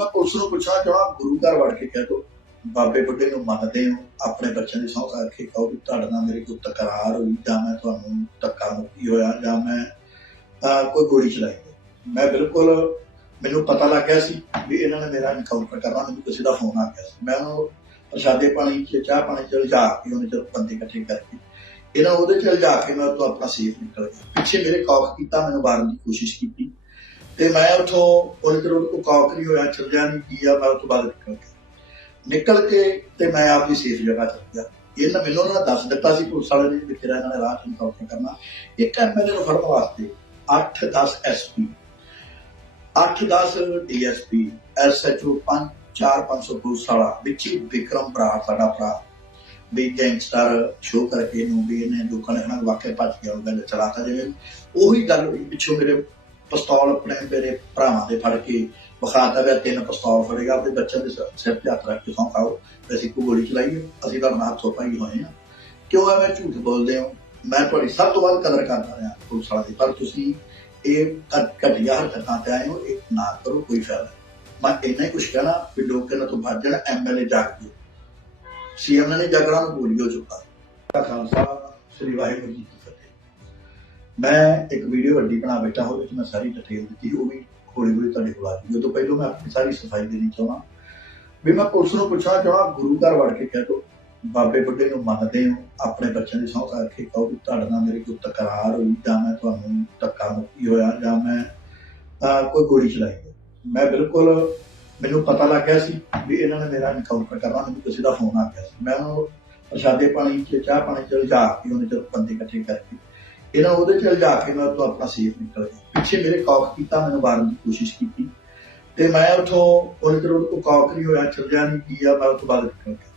ਮੈਂ ਪੁਲਿਸ ਨੂੰ ਪੁੱਛਣਾ ਚਾਹਾਂ ਗੁਰੂ ਘਰ ਵੜ ਕੇ ਕਹਿ ਦੋ, ਬਾਬੇ ਬੁੱਢੇ ਨੂੰ ਮੰਨਦੇ ਹੋ, ਆਪਣੇ ਬੱਚਿਆਂ ਦੀ ਸਹੁੰ ਕਰਕੇ ਕਹੋ ਵੀ ਤੁਹਾਡੇ ਨਾਲ ਮੇਰੀ ਕੋਈ ਤਕਰਾਰ ਹੋਈ, ਜਾਂ ਮੈਂ ਤੁਹਾਨੂੰ ਧੱਕਾ ਮੁੱਕੀ ਹੋਇਆ, ਜਾਂ ਮੈਂ ਕੋਈ ਗੋਲੀ ਚਲਾਈ ਹੈ। ਮੈਂ ਬਿਲਕੁਲ, ਮੈਨੂੰ ਪਤਾ ਲੱਗ ਗਿਆ ਸੀ ਵੀ ਇਹਨਾਂ ਨੇ ਮੇਰਾ ਇਨਕਾਊਂਟਰ ਕਰਨਾ, ਮੈਨੂੰ ਕਿਸੇ ਦਾ ਫੋਨ ਆ ਗਿਆ ਸੀ। ਮੈਂ ਉਹਨੂੰ ਪ੍ਰਸ਼ਾਦੇ ਪਾਣੀ ਚ, ਚਾਹ ਪਾਣੀ ਚ ਲਿਜਾ ਕੇ ਉਹਨੇ ਚਲ ਬੰਦੇ ਇਕੱਠੇ ਕਰਕੇ, ਇਹਨਾਂ ਉਹਦੇ ਚ ਲਿਜਾ ਕੇ ਮੈਂ ਉੱਥੋਂ ਆਪਣਾ ਸੇਫ ਨਿਕਲ ਗਿਆ। ਪਿੱਛੇ ਮੇਰੇ ਕੌਕ ਕੀਤਾ, ਮੈਨੂੰ ਮਾਰਨ ਦੀ ਕੋਸ਼ਿਸ਼ ਕੀਤੀ। ਤੇ ਮੈਂ ਉੱਥੋਂ ਉਹਦੇ ਚਿਰ ਉਹਦੇ ਕੋਲ ਕੌਕ ਨਹੀਂ ਹੋਇਆ, ਚੱਲਿਆ ਨਹੀਂ ਕੀ ਆ, ਮੈਂ ਉਸ ਤੋਂ ਬਾਅਦ ਨਿਕਲ ਗਿਆ। ਨਿਕਲ ਕੇ ਤੇ ਮੈਂ ਆਪਣੀ ਸੇਫ ਜਗ੍ਹਾ ਚਲ ਗਿਆ ਇਹਨਾਂ ਮੈਨੂੰ ਉਹਨਾਂ ਦੱਸ ਦਿੱਤਾ ਸੀ, ਪੁਲਿਸ ਵਾਲੇ ਨੇ ਵੀ ਤੇਰਾ ਇਹਨਾਂ ਨੇ ਰਾਹ ਚ ਇਨਕਾਊਂਟਰ ਕਰਨਾ। ਇੱਕ ਐਮਐਲਏ ਨੂੰ ਫੜਨ ਵਾਸਤੇ 8-10 ਐਸਪੀ 8-10 ਡੀਐਸਪੀ ਐਸਐਚਓ 5 4-500 ਪੁਲਿਸ ਵਾਲਾ, ਵਿੱਚ ਵਿਕਰਮ ਭਰਾ, ਸਾਡਾ ਭਰਾ, ਵੀ ਗੈਂਗਸਟਰ ਸ਼ੋ ਕਰਕੇ ਨੂੰ ਵੀ ਇਹਨੇ ਲੋਕਾਂ ਨੇ ਹਨਾ ਵਾਕਿਆ ਭੱਜ ਗਿਆ ਉਹ ਗੱਲ ਚਲਾਤਾ। ਜਿਵੇਂ ਉਹੀ ਗੱਲ ਪਿੱਛੋਂ ਮੇਰੇ ਪਿਸਤੌਲ ਆਪਣੇ ਮੇਰੇ ਭਰਾਵਾਂ ਦੇ ਫੜ ਕੇ ਵਿਖਾਤਾ ਗਿਆ ਤਿੰਨ ਪਿਸਤੌਲ ਫੜੇਗਾ, ਆਪਣੇ ਬੱਚਿਆਂ ਦੇ ਸਿਰ- ਤੇ ਹੱਥ ਰੱਖ ਕੇ ਸੌਂ ਖਾਓ ਅਸੀਂ ਕੋਈ ਗੋਲੀ ਚਲਾਈਏ, ਅਸੀਂ ਤਾਂ ਨਾਲ ਹੱਥੋਂ ਪਾਈ ਹੋਏ ਆ ਕਿਉਂ ਐਵੇਂ ਝੂਠ ਬੋਲਦੇ ਹੋ? ਮੈਂ ਤੁਹਾਡੀ ਸਭ ਤੋਂ ਵੱਧ ਕਦਰ ਕਰਦਾ ਰਿਹਾ ਪੁਲਿਸ ਵਾਲਾ ਦੀ, ਪਰ ਤੁਸੀਂ ਇਹ ਘਟੀਆ ਹਰਕਤਾਂ ਤੇ ਆਏ ਹੋ, ਇਹ ਨਾ ਕਰੋ, ਕੋਈ ਫਾਇਦਾ ਮੈਂ ਇੰਨਾ ਹੀ ਕੁਝ ਕਹਿਣਾ ਵੀ ਲੋਕ ਇਹਨਾਂ ਤੋਂ ਭੱਜ ਜਾਣ ਐਮਐਲਏ ਜਾਗ ਗਏ ਸੀਐਮ ਨੇ ਜਾਗਣਾ ਨੂੰ ਬੋਲੀ ਹੋ ਚੁੱਕਾ। ਖਾਲਸਾ, ਸ੍ਰੀ ਵਾਹਿਗੁਰੂ ਜੀ ਕੀ ਫਤਿਹ। ਮੈਂ ਇੱਕ ਵੀਡੀਓ ਵੱਡੀ ਬਣਾ ਬੈਠਾ, ਉਹਦੇ ਵਿੱਚ ਮੈਂ ਸਾਰੀ ਡਿਟੇਲ ਦਿੱਤੀ, ਉਹ ਵੀ ਹੌਲੀ ਹੌਲੀ ਤੁਹਾਡੇ ਕੋਲ ਆ ਜੂਗੀ ਉਹ ਤੋਂ ਪਹਿਲਾਂ ਮੈਂ ਆਪਣੀ ਸਾਰੀ ਸਫ਼ਾਈ ਦੇਣੀ ਚਾਹੁੰਦਾ। ਵੀ ਮੈਂ ਪੁਲਿਸ ਨੂੰ ਪੁੱਛਣਾ ਚਾਹਾਂ ਗੁਰੂ ਘਰ ਵੜ ਕੇ ਕਹਿ ਦੋ, ਬਾਬੇ ਬੁੱਢੇ ਨੂੰ ਮੰਨਦੇ ਹੋ, ਆਪਣੇ ਬੱਚਿਆਂ ਦੀ ਸਹੁੰ ਖਾ ਕਹੋ ਵੀ ਤੁਹਾਡੇ ਨਾਲ ਮੇਰੀ ਕੋਈ ਤਕਰਾਰ ਹੋਈ, ਜਾਂ ਮੈਂ ਤੁਹਾਨੂੰ ਧੱਕਾ ਮੁੱਕੀ ਹੋਇਆ, ਜਾਂ ਮੈਂ ਕੋਈ ਗੋਲੀ ਚਲਾਈ ਮੈਂ ਬਿਲਕੁਲ, ਮੈਨੂੰ ਪਤਾ ਲੱਗ ਗਿਆ ਸੀ ਵੀ ਇਹਨਾਂ ਨੇ ਮੇਰਾ ਇਨਕਾਊਂਟਰ ਕਰਨਾ, ਮੈਨੂੰ ਕਿਸੇ ਦਾ ਫੋਨ ਆ ਗਿਆ ਸੀ। ਮੈਂ ਉਹਨੂੰ ਪ੍ਰਸ਼ਾਦੇ ਪਾਣੀ ਚ, ਚਾਹ ਪਾਣੀ ਚ ਲਿਜਾ ਕੇ ਉਹਨੇ ਚਲ ਬੰਦੇ ਇਕੱਠੇ ਕਰਕੇ ਇਹਨਾਂ ਉਹਦੇ ਚ ਲਿਜਾ ਕੇ ਮੈਂ ਉੱਥੋਂ ਆਪਣਾ ਸੇਫ ਨਿਕਲ ਗਿਆ। ਪਿੱਛੇ ਮੇਰੇ ਕੌਕ ਕੀਤਾ, ਮੈਨੂੰ ਮਾਰਨ ਦੀ ਕੋਸ਼ਿਸ਼ ਕੀਤੀ। ਤੇ ਮੈਂ ਉੱਥੋਂ ਉਹਦੇ ਚਿਰ ਉਹਦੇ ਕੌਕ ਨਹੀਂ ਹੋਇਆ ਚੱਲਿਆ ਨਹੀਂ ਕੀ ਆ, ਮੈਂ ਉਸ ਤੋਂ ਨਿਕਲ ਗਿਆ।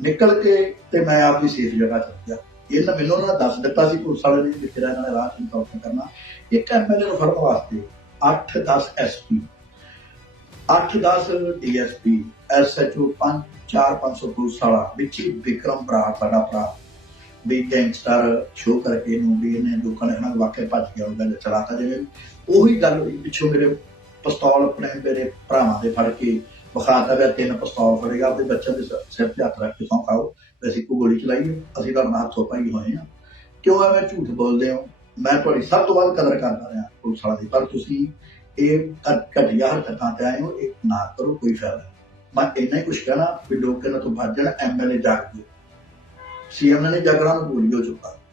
ਨਿਕਲ ਕੇ ਤੇ ਮੈਂ ਆਪਣੀ ਸੇਫ ਜਗ੍ਹਾ ਚਲ ਗਿਆ। ਇਹਨਾਂ ਮੈਨੂੰ ਉਹਨਾਂ ਦੱਸ ਦਿੱਤਾ ਸੀ, ਪੁਲਿਸ ਵਾਲੇ ਨੇ ਵੀ ਤੇਰਾ ਇਹਨਾਂ ਨੇ ਰਾਹ ਚ ਇਨਕਾਊਂਟਰ ਕਰਨਾ। ਇੱਕ ਐਮਐਲਏ ਨੂੰ ਫੜਨ ਵਾਸਤੇ 8-10 ਐਸਪੀ 8-10 ਡੀਐਸਪੀ ਐਸਐਚਓ 5 4-500 ਪੁਲਿਸ ਵਾਲਾ ਵਿੱਚ ਵਿਕਰਮ ਭਰਾ, ਸਾਡਾ ਭਰਾ। ਵੀ ਗੈਂਗਸਟਰ ਸ਼ੋਅ ਕਰਕੇ ਨੂੰ ਵੀ ਇਹਨੇ ਲੋਕਾਂ ਨੇ ਹਨਾ ਵਾਕਿਆ ਭੱਜ ਗਿਆ ਉਹ ਚਲਾਤਾ ਜਿਵੇਂ ਉਹੀ ਗੱਲ ਹੋਈ ਪਿੱਛੋਂ ਮੇਰੇ ਪਿਸਤੌਲ ਆਪਣੇ ਮੇਰੇ ਭਰਾਵਾਂ ਦੇ ਫੜ ਕੇ ਵਿਖਾਤਾ ਗਿਆ ਤਿੰਨ ਪਿਸਤੌਲ ਫੜੇਗਾ ਆਪਣੇ ਬੱਚਿਆਂ ਦੇ ਸਿਰ- ਤੇ ਹੱਥ ਰੱਖ ਕੇ ਸੌਂ ਖਾਓ ਅਸੀਂ ਕੋਈ ਗੋਲੀ ਚਲਾਈਏ ਅਸੀਂ ਤਾਂ ਨਾਲ ਹੱਥੋਂ ਪਾਈ ਹੋਏ ਆ। ਕਿਉਂ ਐਵੇਂ ਝੂਠ ਬੋਲਦੇ ਹੋ? ਮੈਂ ਤੁਹਾਡੀ ਸਭ ਤੋਂ ਵੱਧ ਕਦਰ ਕਰਦਾ ਰਿਹਾ ਪੁਲਿਸ ਵਾਲਾ ਦੀ, ਪਰ ਤੁਸੀਂ ਇਹ ਘਟ- ਘਟੀਆ ਹਰਕਤਾਂ ਤੇ ਆਏ ਹੋ, ਇਹ ਨਾ ਕਰੋ, ਕੋਈ ਫਾਇਦਾ ਮੈਂ ਇੰਨਾ ਹੀ ਕੁਝ ਕਹਿਣਾ ਵੀ ਲੋਕ ਇਹਨਾਂ ਤੋਂ ਭੱਜ ਜਾਣ ਐਮਐਲਏ ਜਾਗ ਗਏ ਸੀਐਮ ਨੇ ਜਾਗਣਾ ਨੂੰ ਬੋਲੀ ਹੋ ਚੁੱਕਾ